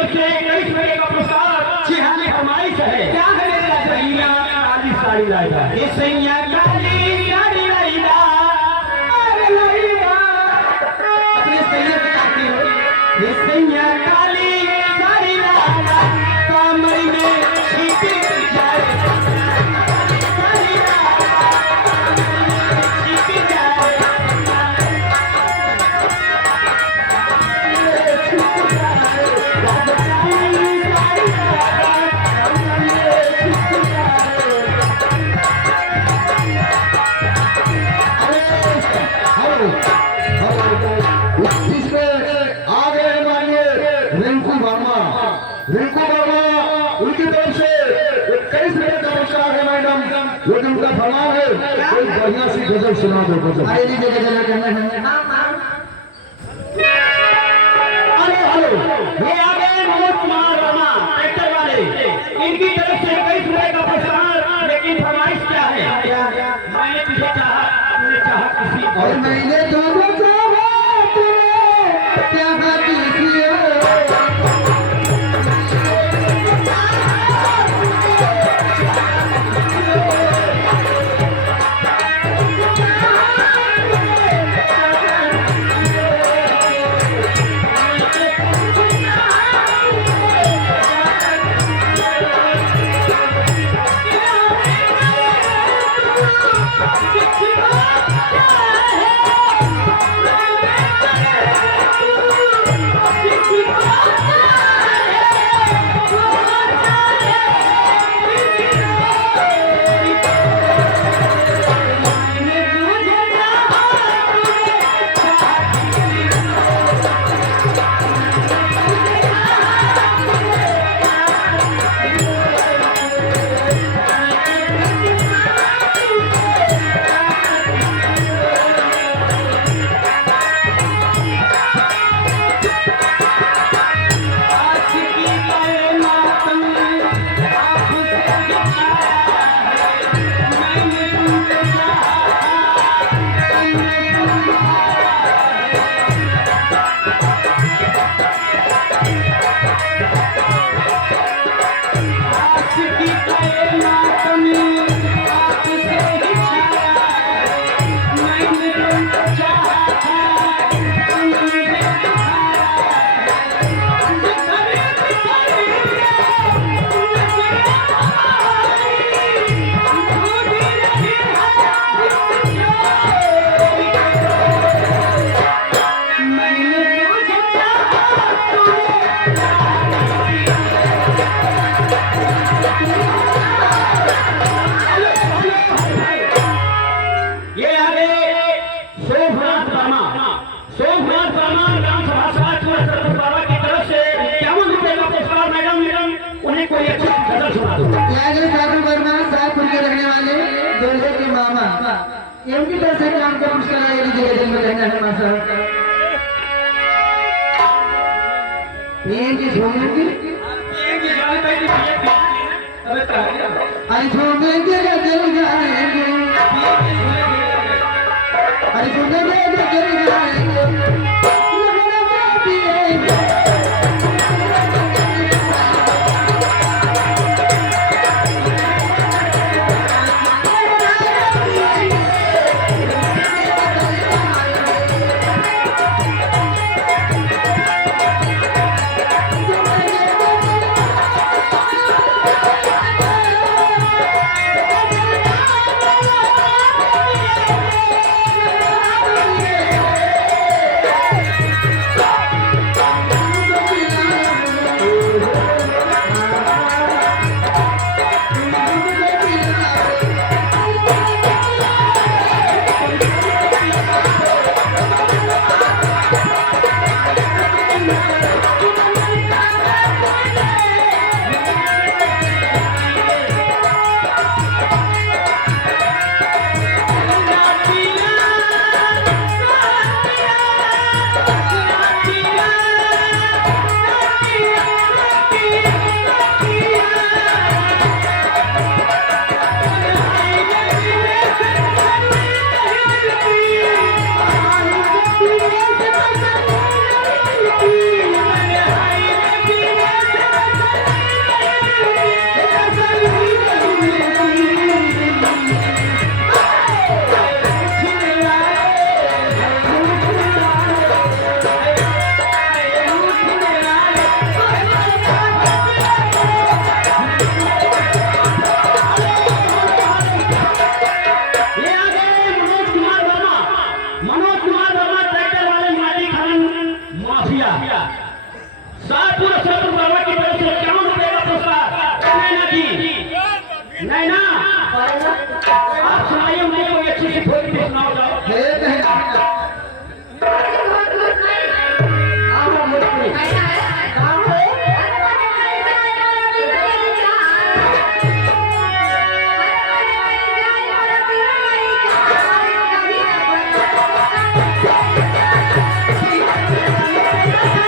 तरफ से 21 रुपए का पुरस्कार। जी हाँ, फरमाइश है। क्या है मेरे सैया काली साड़ी लाइदा, ये सैया काली साड़ी लाइदा, अरे लाइदा अपने सैया से कहती हो, ये सैया काली साड़ी लाइदा, कमर में छिप जाए साड़ी लाइदा, छिप जाए रिंकू वर्मा उनकी तरफ से 21 रुपए का पुरस्कार है मैडम, लेकिन उनका फरमान है कोई बढ़िया सी गजल सुना दो। गजल अरे लीजिए गजल करना। हेलो, ये आ गए मनोज कुमार वर्मा ट्रैक्टर वाले, इनकी तरफ से 21 रुपए का पुरस्कार। लेकिन फरमाइश क्या है? मैंने तुझे चाहा, तूने चाहा किसी और, मैंने तुझे चाहा, तूने चाहा किसी और। इनकी तरफ से काम का पुरस्कार आगे लीजिए गजल में कहना है मासा ये झूमेंगे अरे झूमेंगे गजल गाएंगे, अरे झूमेंगे गजल गाएंगे। माफिया शाहपुर सदर बाबा की तरफ से 51 रुपए का पुरस्कार नैना जी। नैना आप सुनाइए, मुझे कोई अच्छी सी भोजपुरी सुनाओ जाओ।